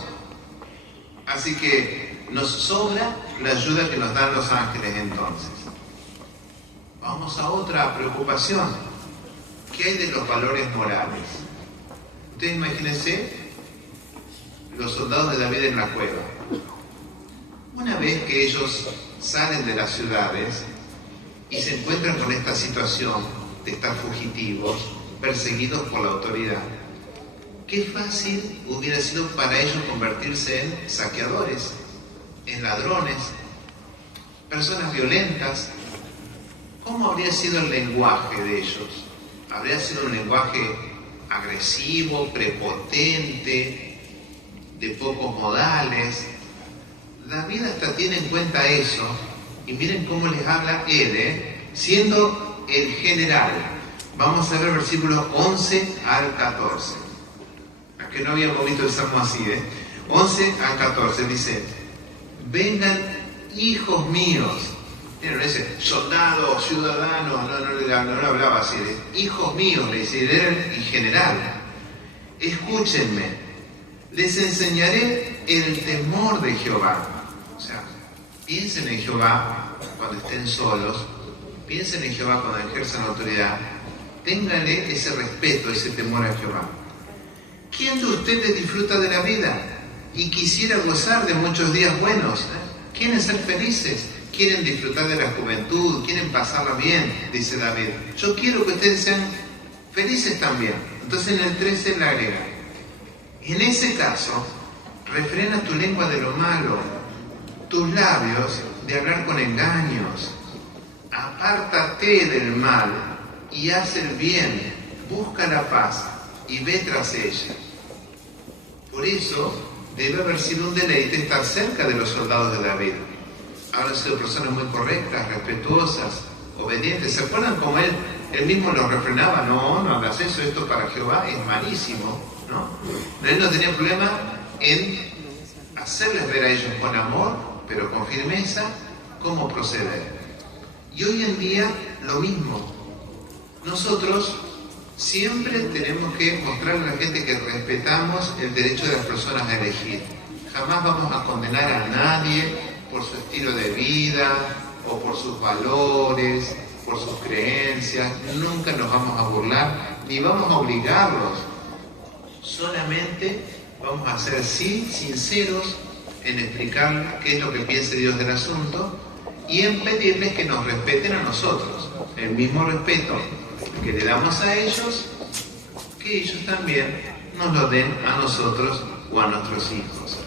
Así que nos sobra la ayuda que nos dan los ángeles entonces. Vamos a otra preocupación. ¿Qué hay de los valores morales? Ustedes imagínense los soldados de David en la cueva. Una vez que ellos salen de las ciudades y se encuentran con esta situación de estar fugitivos, perseguidos por la autoridad, qué fácil hubiera sido para ellos convertirse en saqueadores, en ladrones, personas violentas. ¿Cómo habría sido el lenguaje de ellos? ¿Habría sido un lenguaje agresivo, prepotente, de pocos modales? David hasta tiene en cuenta eso, y miren cómo les habla él, siendo el general. Vamos a ver versículos 11 al 14. Es que no habíamos visto el salmo así, 11 al 14 dice: vengan hijos míos. No dice soldados, ciudadanos, no hablaba así, hijos míos, le dice, era el general. Escúchenme, les enseñaré el temor de Jehová. O sea, piensen en Jehová cuando estén solos, piensen en Jehová cuando ejerzan autoridad, ténganle ese respeto, ese temor a Jehová. ¿Quién de ustedes disfruta de la vida y quisiera gozar de muchos días buenos? ¿Quieren ser felices? ¿Quieren disfrutar de la juventud? ¿Quieren pasarla bien? Dice David. Yo quiero que ustedes sean felices también. Entonces en el 13 le agrega: en ese caso, refrena tu lengua de lo malo, tus labios de hablar con engaños. Apártate del mal y haz el bien, busca la paz y ve tras ella. Por eso debe haber sido un deleite estar cerca de los soldados de David. Habrán sido personas muy correctas, respetuosas, obedientes. ¿Se acuerdan cómo él mismo los refrenaba? No hagas eso, esto para Jehová es malísimo, ¿no? Él no tenía problema en hacerles ver a ellos con amor, pero con firmeza, cómo proceder. Y hoy en día lo mismo. Nosotros siempre tenemos que mostrarle a la gente que respetamos el derecho de las personas a elegir. Jamás vamos a condenar a nadie por su estilo de vida o por sus valores, por sus creencias. Nunca nos vamos a burlar ni vamos a obligarlos. Solamente vamos a ser sinceros en explicar qué es lo que piensa Dios del asunto y en pedirles que nos respeten a nosotros. El mismo respeto que le damos a ellos, que ellos también nos lo den a nosotros o a nuestros hijos.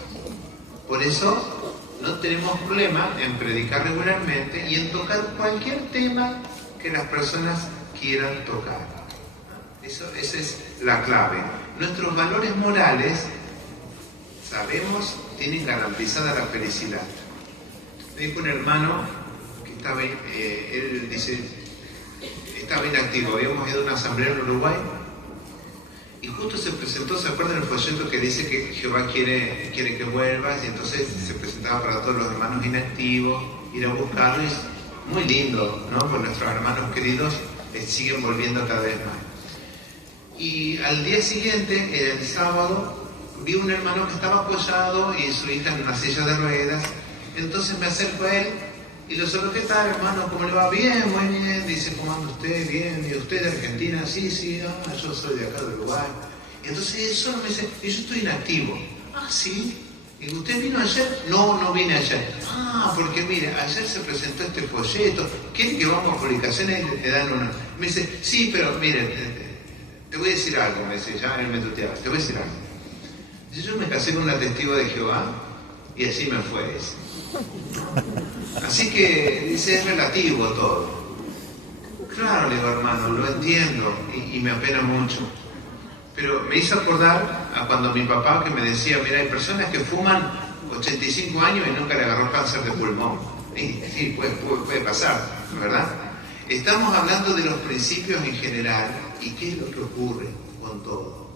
Por eso no tenemos problema en predicar regularmente y en tocar cualquier tema que las personas quieran tocar. Esa es la clave. Nuestros valores morales, sabemos, tienen garantizada la felicidad. Me dijo un hermano que estaba, él dice, estaba inactivo, habíamos ido a una asamblea en Uruguay y justo se presentó, ¿se acuerdan el folleto que dice que Jehová quiere que vuelvas? Y entonces se presentaba para todos los hermanos inactivos, ir a buscarlos. Muy lindo, ¿no? Porque nuestros hermanos queridos siguen volviendo cada vez más. Y al día siguiente, el sábado, vi un hermano que estaba apoyado y su hija en una silla de ruedas. Entonces me acerco a él y lo saludo: ¿qué tal, hermano? ¿Cómo le va? Bien, muy bien. Dice: ¿cómo anda usted? Bien. ¿Y usted de Argentina? Sí, yo soy de acá de Uruguay. Y entonces él solo me dice: yo estoy inactivo. Ah, ¿sí? ¿Y usted vino ayer? No vine ayer. Ah, porque mire, ayer se presentó este folleto. ¿Quieren que vamos a publicaciones y le dan una? Me dice: sí, pero mire, te voy a decir algo. Me dice, ya él me tuteaba, te voy a decir algo. Dice: yo me casé con una testigo de Jehová y así me fue ese. Así que, dice, es relativo todo. Claro, le digo, hermano, lo entiendo y me apena mucho. Pero me hizo acordar a cuando mi papá que me decía: mira, hay personas que fuman 85 años y nunca le agarró cáncer de pulmón. Sí, puede pasar, ¿verdad? Estamos hablando de los principios en general y qué es lo que ocurre con todo.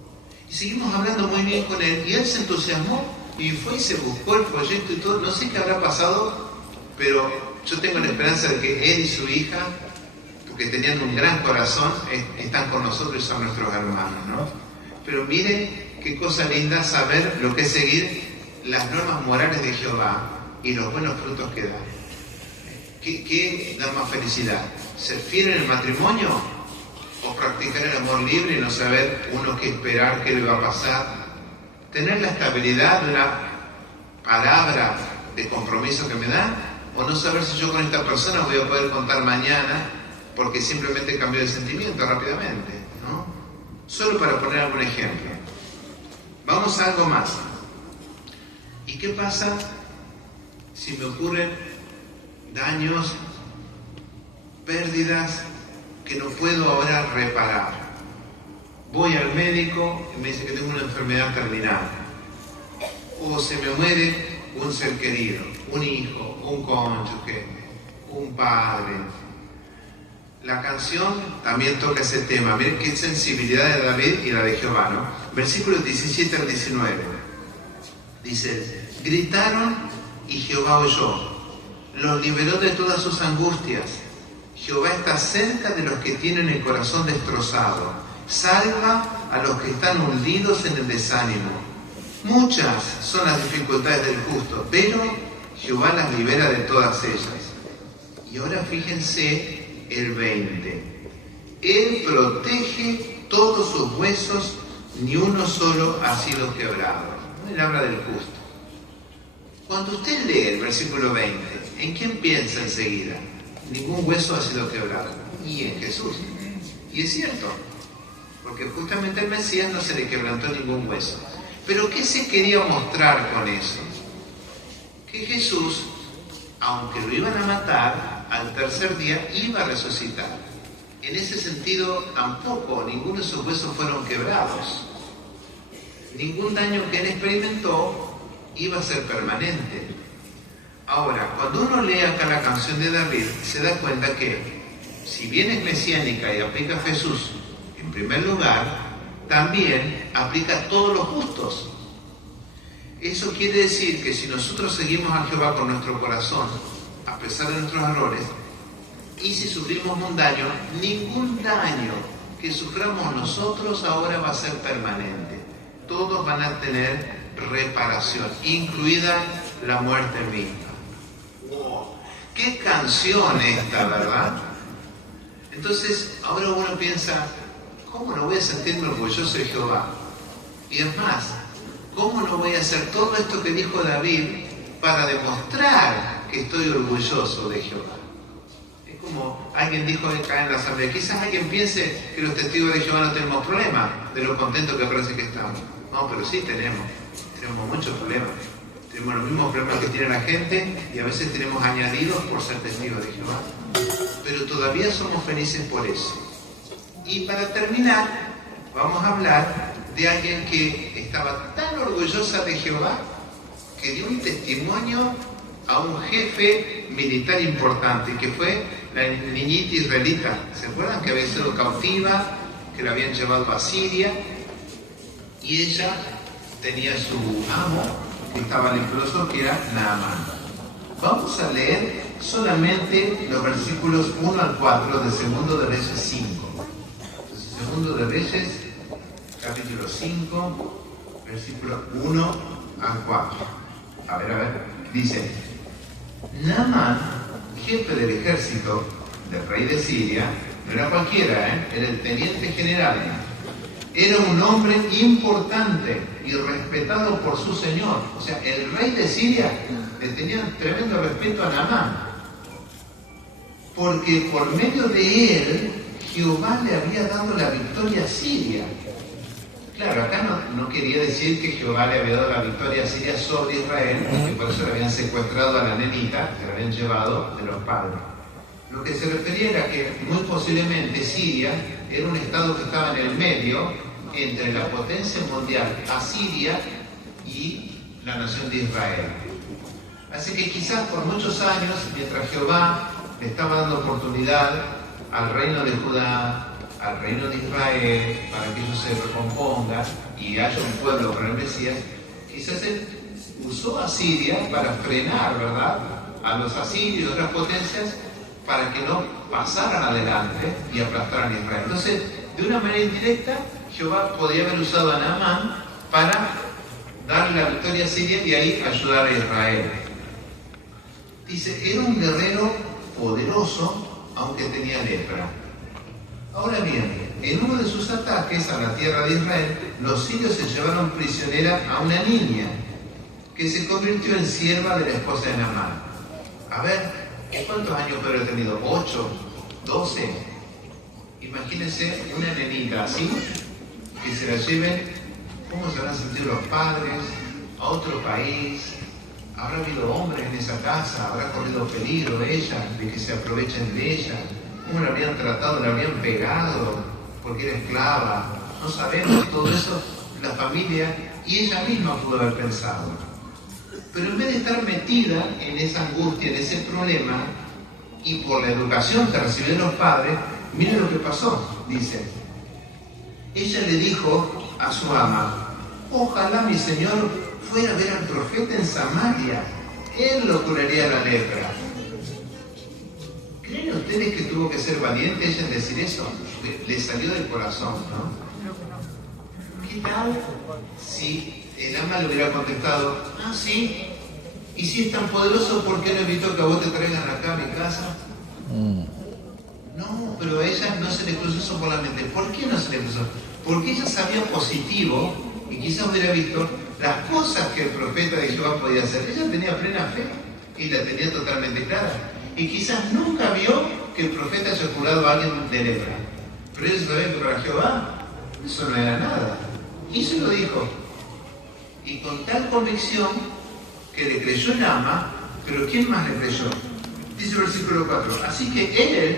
Y seguimos hablando muy bien con él y él se entusiasmó y fue y se buscó el folleto y todo. No sé qué habrá pasado, pero yo tengo la esperanza de que él y su hija, porque tenían un gran corazón, están con nosotros y son nuestros hermanos, ¿no? Pero miren qué cosa linda saber lo que es seguir las normas morales de Jehová y los buenos frutos que da. ¿Qué da más felicidad? ¿Ser fiel en el matrimonio? ¿O practicar el amor libre y no saber uno qué esperar, qué le va a pasar? ¿Tener la estabilidad de una palabra de compromiso que me da? ¿O no saber si yo con esta persona voy a poder contar mañana porque simplemente cambió de sentimiento rápidamente, ¿no? Solo para poner algún ejemplo. Vamos a algo más. ¿Y qué pasa si me ocurren daños, pérdidas que no puedo ahora reparar? Voy al médico y me dice que tengo una enfermedad terminal. O se me muere un ser querido, un hijo, un cónyuge, un padre. La canción también toca ese tema. Miren qué sensibilidad de David y la de Jehová, ¿no? Versículos 17 al 19. Dice, gritaron y Jehová oyó, los liberó de todas sus angustias. Jehová está cerca de los que tienen el corazón destrozado, salva a los que están hundidos en el desánimo. Muchas son las dificultades del justo, pero Jehová las libera de todas ellas. Y ahora fíjense el 20. Él protege todos sus huesos, ni uno solo ha sido quebrado. Él habla del justo. Cuando usted lee el versículo 20, ¿en quién piensa enseguida? Ningún hueso ha sido quebrado. Y en Jesús. Y es cierto, porque justamente al Mesías no se le quebrantó ningún hueso. Pero ¿qué se quería mostrar con eso? Que Jesús, aunque lo iban a matar, al tercer día iba a resucitar. En ese sentido, tampoco ninguno de sus huesos fueron quebrados. Ningún daño que él experimentó iba a ser permanente. Ahora, cuando uno lee acá la canción de David, se da cuenta que, si bien es mesiánica y aplica a Jesús en primer lugar, también aplica a todos los justos. Eso quiere decir que si nosotros seguimos a Jehová con nuestro corazón, a pesar de nuestros errores, y si sufrimos un daño, ningún daño que suframos nosotros ahora va a ser permanente. Todos van a tener reparación, incluida la muerte misma. ¡Wow! ¡Qué canción esta!, ¿verdad? Entonces, ahora uno piensa, ¿cómo no voy a sentirme orgulloso de Jehová? Y es más, ¿cómo no voy a hacer todo esto que dijo David para demostrar que estoy orgulloso de Jehová? Es como alguien dijo acá en la asamblea, quizás alguien piense que los testigos de Jehová no tenemos problemas, de lo contentos que parece que estamos. No, pero sí tenemos muchos problemas. Tenemos los mismos problemas que tiene la gente y a veces tenemos añadidos por ser testigos de Jehová. Pero todavía somos felices por eso. Y para terminar, vamos a hablar de alguien que estaba tan orgullosa de Jehová que dio un testimonio a un jefe militar importante, que fue la niñita israelita. ¿Se acuerdan que había sido cautiva, que la habían llevado a Siria? Y ella tenía su amo, que estaba leproso, que era Naamán. Vamos a leer solamente los versículos 1 al 4 de Segundo de Reyes 5. Entonces, Segundo de Reyes, capítulo 5, versículo 1 al 4. A ver, dice: Naamán, jefe del ejército del rey de Siria, no era cualquiera, era el teniente general. Era un hombre importante y respetado por su señor. O sea, el rey de Siria le tenía tremendo respeto a Naamán, porque por medio de él Jehová le había dado la victoria a Siria. Claro, acá no quería decir que Jehová le había dado la victoria a Siria sobre Israel, y por eso le habían secuestrado a la nenita, que la habían llevado de los padres. Lo que se refería era que muy posiblemente Siria era un estado que estaba en el medio entre la potencia mundial Asiria y la nación de Israel. Así que quizás por muchos años, mientras Jehová le estaba dando oportunidad al reino de Judá, al reino de Israel, para que ellos se recompongan y haya un pueblo para el Mesías, quizás él usó a Siria para frenar, ¿verdad?, a los asirios y otras potencias, para que no pasaran adelante y aplastaran a Israel. Entonces, de una manera indirecta, Jehová podía haber usado a Naamán para darle la victoria a Siria y ahí ayudar a Israel. Dice, era un guerrero poderoso, aunque tenía lepra. Ahora bien, en uno de sus ataques a la tierra de Israel, los sirios se llevaron prisionera a una niña, que se convirtió en sierva de la esposa de Naamán. A ver, ¿cuántos años puede haber tenido? ¿8? ¿12? Imagínense una nenita así, que se la lleven, ¿cómo se habrán sentido los padres? A otro país, habrá habido hombres en esa casa, habrá corrido peligro ella, de que se aprovechen de ella, cómo la habrían tratado, la habrían pegado, porque era esclava, no sabemos, todo eso, la familia, y ella misma pudo haber pensado. Pero en vez de estar metida en esa angustia, en ese problema, y por la educación que recibieron los padres, miren lo que pasó, dice. Ella le dijo a su ama, ojalá mi señor fuera a ver al profeta en Samaria, él lo curaría la lepra. ¿Creen ustedes que tuvo que ser valiente ella en decir eso? Le salió del corazón, ¿no? ¿Qué tal si el ama le hubiera contestado, ah, sí, y si es tan poderoso, ¿por qué no evitó que a vos te traigan acá a mi casa? No, pero a ella no se le cruzó eso por la mente. ¿Por qué no se le cruzó? Porque ella sabía positivo y quizás hubiera visto las cosas que el profeta de Jehová podía hacer. Ella tenía plena fe y la tenía totalmente clara. Y quizás nunca vio que el profeta haya curado a alguien de lepra. Pero ella sabía que para Jehová eso no era nada. Y se lo dijo. Y con tal convicción que le creyó el ama, pero ¿quién más le creyó? Dice el versículo 4. Así que él,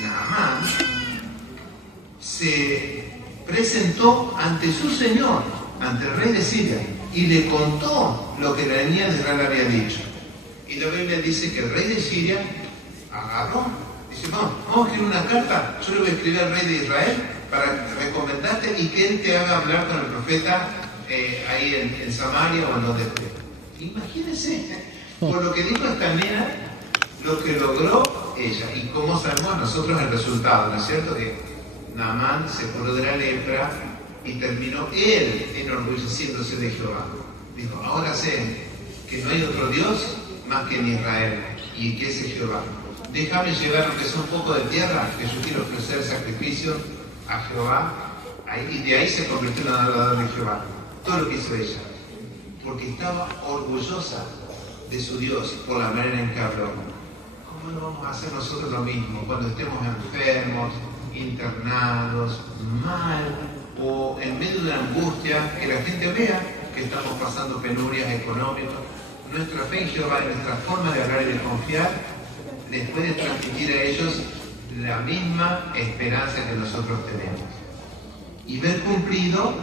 Naamán, se presentó ante su señor, ante el rey de Siria, y le contó lo que la niña de Israel había dicho. Y la Biblia dice que el rey de Siria agarró, dice, vamos a escribir una carta, yo le voy a escribir al rey de Israel para recomendarte y que él te haga hablar con el profeta ahí en Samaria o en donde esté. Imagínense, por lo que dijo esta nena, lo que logró ella, y cómo sabemos nosotros el resultado, ¿no es cierto? Que Naamán se curó de la lepra y terminó él enorgulleciéndose de Jehová. Dijo, ahora sé que no hay otro Dios más que en Israel, y que ese Jehová. Déjame llevar aunque sea un poco de tierra, que yo quiero ofrecer sacrificio a Jehová, y de ahí se convirtió en adorador de Jehová. Todo lo que hizo ella, porque estaba orgullosa de su Dios por la manera en que habló. ¿Cómo no vamos a hacer nosotros lo mismo cuando estemos enfermos, internados, mal, o en medio de la angustia, que la gente vea que estamos pasando penurias económicas? Nuestra fe en Jehová y nuestra forma de hablar y de confiar les puede transmitir a ellos la misma esperanza que nosotros tenemos. Y ver cumplido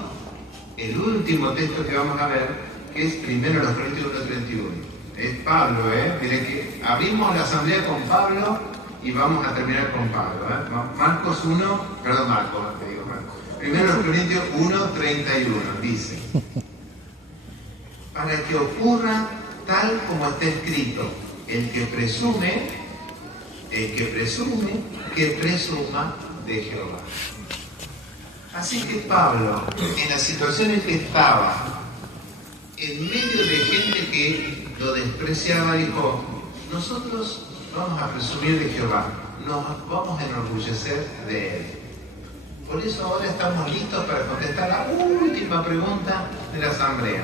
el último texto que vamos a ver, que es 1 Corintios 1:31. Es Pablo, Miren que abrimos la asamblea con Pablo y vamos a terminar con Pablo. Marcos 1, perdón, Marcos, te digo Marcos. 1 Corintios 1:31 dice, para que ocurra tal como está escrito, el que presume, que presuma de Jehová. Así que Pablo, en la situación en que estaba, en medio de gente que lo despreciaba, dijo, nosotros vamos a presumir de Jehová, nos vamos a enorgullecer de él. Por eso ahora estamos listos para contestar la última pregunta de la asamblea.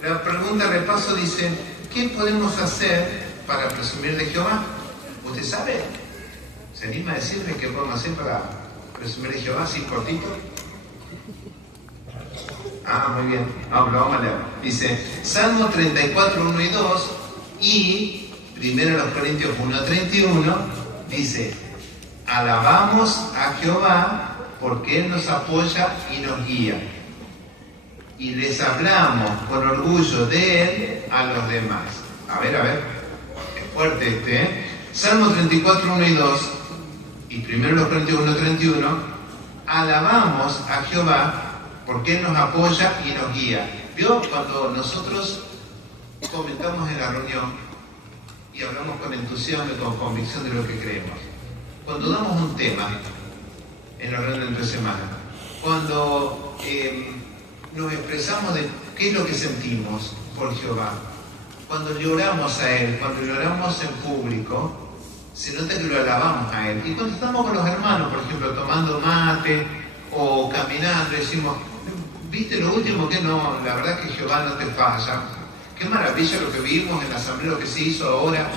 La pregunta de repaso dice, ¿qué podemos hacer para presumir de Jehová? ¿Usted sabe? ¿Se anima a decirme qué podemos hacer para presumir de Jehová así cortito? Muy bien. Lo vamos a leer. Dice, Salmo 34, 1 y 2 y 1 Corintios 1:31 dice, alabamos a Jehová porque Él nos apoya y nos guía. Y les hablamos con orgullo de Él a los demás. A ver, es fuerte Salmo 34, 1 y 2 y 1 Corintios 1:31, alabamos a Jehová porque Él nos apoya y nos guía. ¿Vio? Cuando nosotros comentamos en la reunión y hablamos con entusiasmo y con convicción de lo que creemos, cuando damos un tema en la reunión de entre semana, cuando nos expresamos de qué es lo que sentimos por Jehová. Cuando lloramos a Él, cuando lloramos en público, se nota que lo alabamos a Él. Y cuando estamos con los hermanos, por ejemplo, tomando mate o caminando, decimos, ¿viste lo último que no? La verdad que Jehová no te falla. Qué maravilla lo que vimos en la asamblea, lo que se hizo ahora.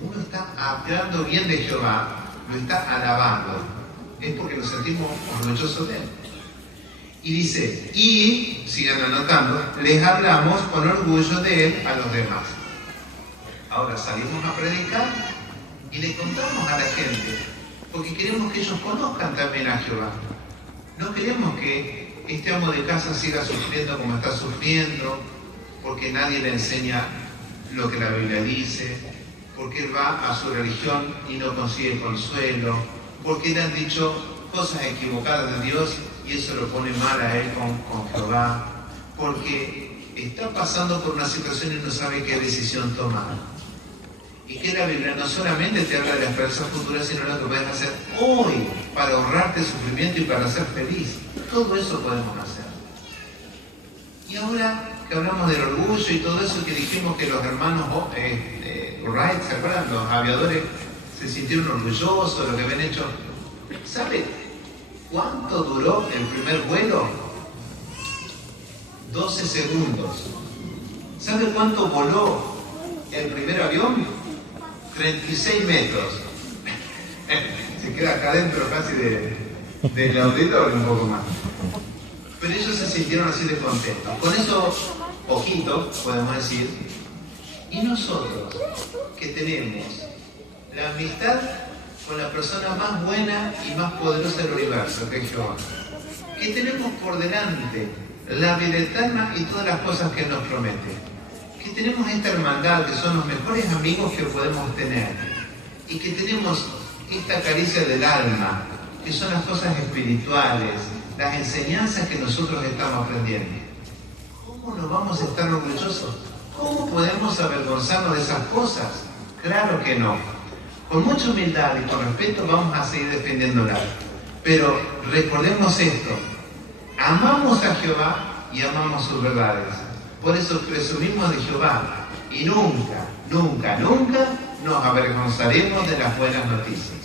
Uno está hablando bien de Jehová, lo está alabando. Es porque nos sentimos orgullosos de Él. Y dice, y, sigan anotando, les hablamos con orgullo de Él a los demás. Ahora salimos a predicar y le contamos a la gente, porque queremos que ellos conozcan también a Jehová. No queremos que este amo de casa siga sufriendo como está sufriendo, porque nadie le enseña lo que la Biblia dice, porque él va a su religión y no consigue consuelo, porque le han dicho cosas equivocadas de Dios y eso lo pone mal a él con Jehová, porque está pasando por una situación y no sabe qué decisión tomar. Y que la Biblia no solamente te habla de la esperanza futura, sino lo que puedes hacer hoy para ahorrarte sufrimiento y para ser feliz. Todo eso podemos hacer. Y ahora que hablamos del orgullo y todo eso que dijimos que los hermanos Wright, ¿se acuerdan? Los aviadores se sintieron orgullosos de lo que habían hecho. ¿Sabe cuánto duró el primer vuelo? 12 segundos. ¿Sabe cuánto voló el primer avión? 36 metros. Se queda acá adentro casi del auditorio un poco más. Pero ellos se sintieron así de contentos. Con eso, poquito, podemos decir. Y nosotros, que tenemos la amistad con la persona más buena y más poderosa del universo, que es Jehová, que tenemos por delante la vida eterna y todas las cosas que Él nos promete, que tenemos esta hermandad, que son los mejores amigos que podemos tener, y que tenemos esta caricia del alma, que son las cosas espirituales, las enseñanzas que nosotros estamos aprendiendo. ¿Cómo nos vamos a estar orgullosos? ¿Cómo podemos avergonzarnos de esas cosas? Claro que no. Con mucha humildad y con respeto vamos a seguir defendiéndola. Pero recordemos esto: amamos a Jehová y amamos sus verdades. Por eso presumimos de Jehová y nunca, nunca, nunca nos avergonzaremos de las buenas noticias.